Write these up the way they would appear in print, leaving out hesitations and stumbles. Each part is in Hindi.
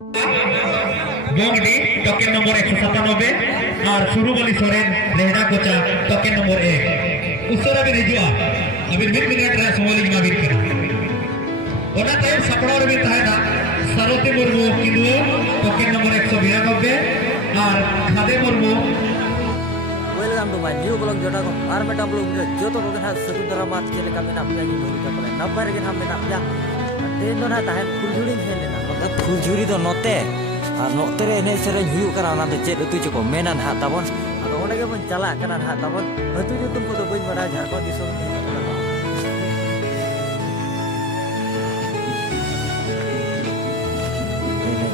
गोंगडी टोकन नंबर 197 और सुरुबली सोरेन रेहड़ा कोचा टोकन नंबर 1 उसरा भी हिजुआ अभी मिनट रे समोली मा बिन करा ओना तायम सपड़ाव रे ताहेना सरस्वती मुर्मू किदुओ टोकन नंबर 192 और खादे Murmu welcome to my new blog जोटा को आर मेटा ब्लॉग जो तो को ना सकुंदरा मात के लेका मेना पिया जी भूमिका पले नब्बे रे हम मेना पिया तेन दो ना ताहेन फुलझुरी हे लेना मतलब फुलझुरी तो नोते और नोते रे ने सेरे हुयु करा ना तो चेत उतु चको मेना ना ताबन आदो ओंडे के बन चला कना ना ताबन अतु जो तुमको तो बइन बड़ा झारखंड दिसोम ने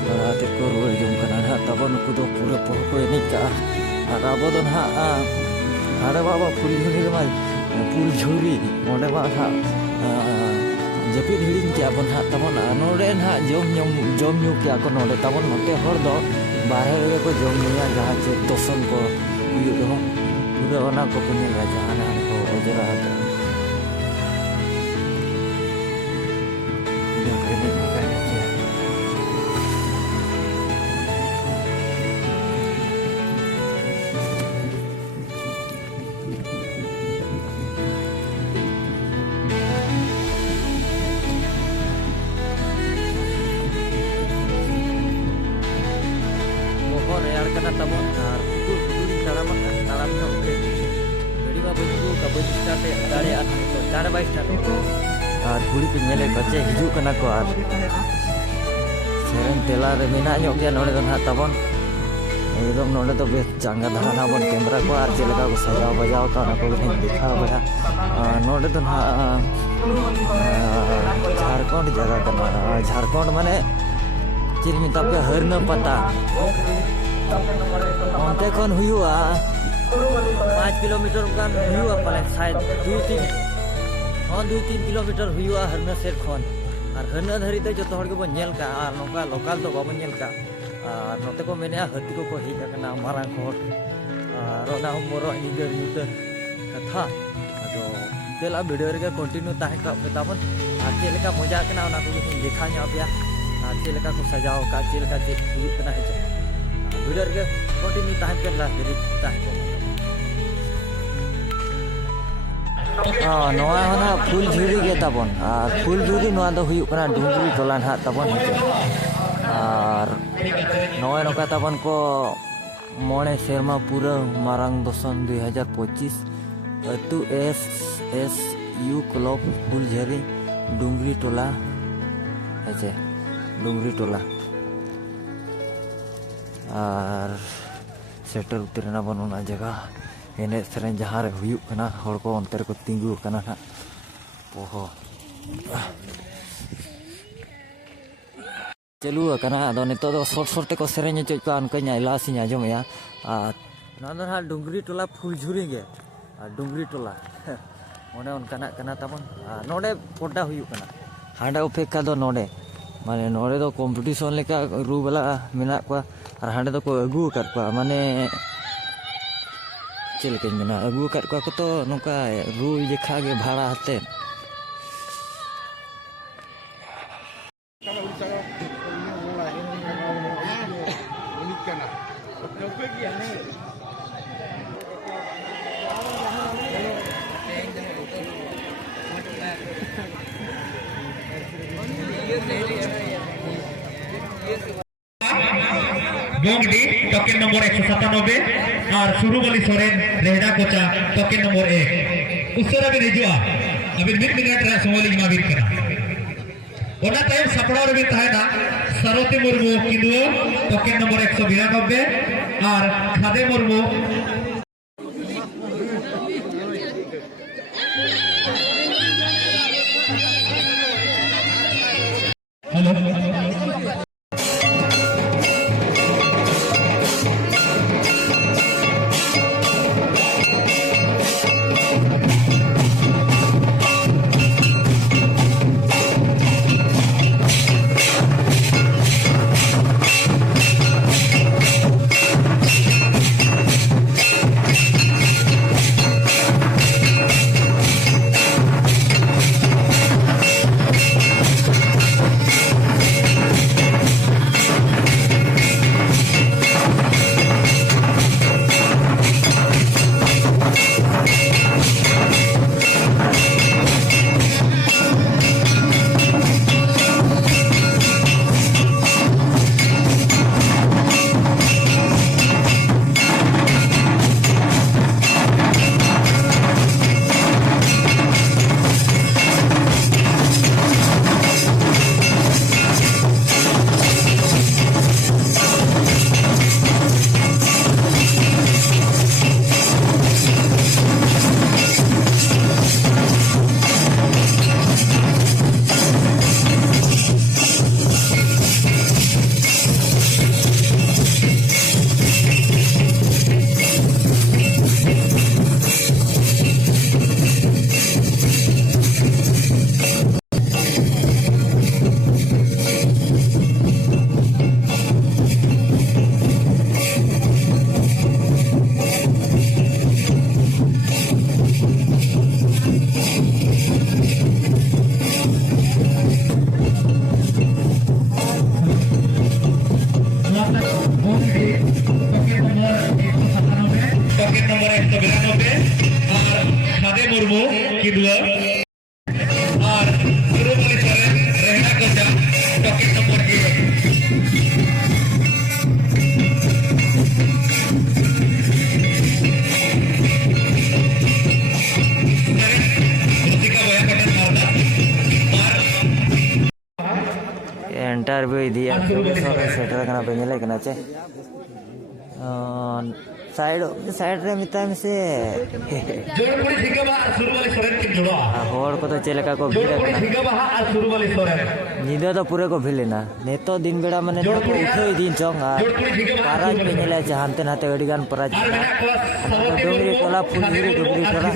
बड़ा ते को रोल जुम कना ना ताबन को तो पूरा पोको एनी का और आबो दो ना हाड़े बाबा फुलझुरी मा फुलझुरी ओंडे बा हा जपिद हिड़िंग के बन हा तबन नोडे ना जम न्यू के को नोडे तबन नोते हर दो बाहर रे को जम न्यूया जहा जे तोसन को हुयु दो पूरा ओना को पुने ला जहाना को ओजरा हा रेयर करना तबन और कुकुर तालाम नो के गड़ी बा बजू का बज स्टार्ट दाड़े आ तो 4 बाई स्टार्ट और पूरी पे मेले बच्चे हिजू कना को और सेरन तेला रे मेना ᱧᱚᱜ गया नोडे दो ना तबन एकदम नोडे तो बेस चांगा धाना बन कैमरा को और चलेगा को सजाव बजाव का ना को दिखा बड़ा नोडे तो ना झारखंड जगह करना झारखंड माने चिरमी तब के हरन पता onte kon huyua 5 kilometre kan huyua pale शायद 2-3 किलोमीटर huyua हरना सेर खन और हरना धरी तो जतो हर के बन नेल का और नोका लोकल तो बाबन नेल का और नोते को मेने हत्ती को ही का मारांग होट और ना मोरो निगर नुत कथा तो तेला वीडियो रे कंटिन्यू ताहे का बताबन और चेलका मजा कना ना को देखा nya आपया चेलका को सजाओ का चेलका जे हुई कना है वीडियो रे कंटिन्यू ताहे के ला देरी ताहे नोआ हना फुलझुरी के ताबन और फुलझुरी नोआ दो हुयु कना डुंगरी टोला ना ताबन और नोआ नोका ताबन को मोणे शर्मा पूरा मारांग दोसन 2025 अतु SSU क्लब फुलझुरी डुंगरी टोला है डुंगरी टोला और सेटर उतरना बनना जगह एने सेरें जहाँ रे हुयु कना हर को अंतर को तिंगु कना ना पोहो चलू कना अदो नितो दो शॉर्ट को सेरें चो का अनका न्यायला सिnya जमया ना दो हा डुंगरी टोला फुलझुरी गे डुंगरी टोला ओने उनकाना कना तबन नोडे पोटा हुयु कना हांडा उपेक्षा दो नोडे माने नोडे दो कंपटीशन लेका रू वाला मेना को और हांडे दो को अगू कर को माने चलके मेना अगू कर को तो नोका रू जेखा गे भाड़ा हते गोंगडी टोकन नंबर 197 और सुरुबली सोरेन रेहड़ा कोचा टोकन नंबर 1 उसरा भी हिजुआ अभी मिनट रे समोली मा बिन करा ओना तायम सपड़ाव रे ताहेना सरस्वती मुर्मू किदुओ टोकन नंबर 192 और खादे मुर्मू हेलो 192 আর খাদে মুর্মু কিদুয়া আর সুরুবলি সরেন রেহনা কোচা টকেট নম্বর 1 इंटरव्यू दिया सेटर करना पे मिले करना चे साइड साइड रे मिताम से जोड़पुरी ठिकाबा আর সুরুবলি সরেন কি জোড়া होड़ को तो चलेका को जोड़पुरी ठिकाबा আর সুরুবলি সরেন निदा तो पूरे को भिले ना नेतो दिन बेड़ा मने तो उठो दिन चोंग पाराज पे मिले जहांते नाते अडिगान पराज डोंगरी टोला फुलगिरी डोंगरी टोला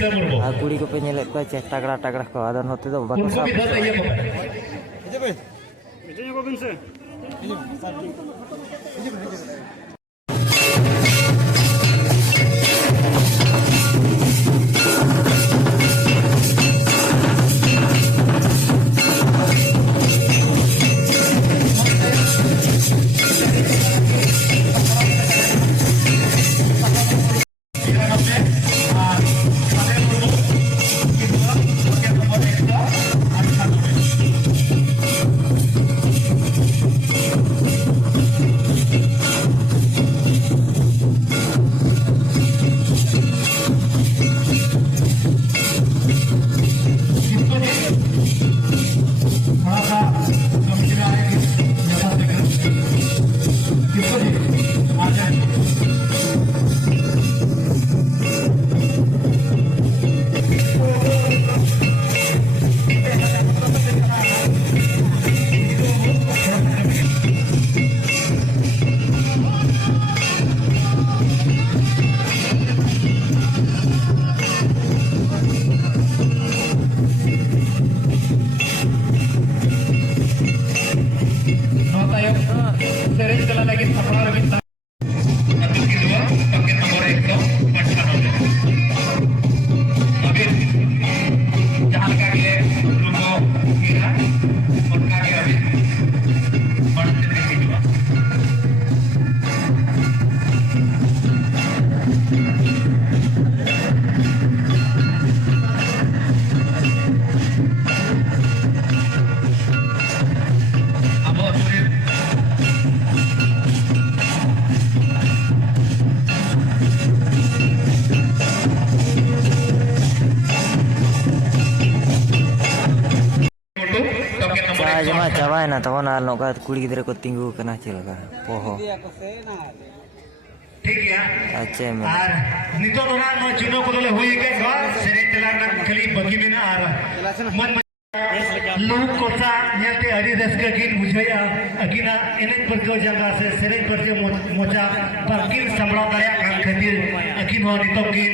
आ कुड़ी को पे मिले को तगड़ा तगड़ा को आदर होते तो बकसा जमा चाबाय ना तवन आल नोका कुड़ी गिदरे को तिंगु कना चलगा पोहो ठीक है अच्छे में और नितो दोना नो चुनो को ले हुई के सेरे तला ना खली बगी में ना आर मन लोग कोसा नेते हरि रसका गिन बुझया अगिना एने पर को जगह से सेरे पर जो मोचा पर किन संभला दया कान खतिर अगिन हो नितो गिन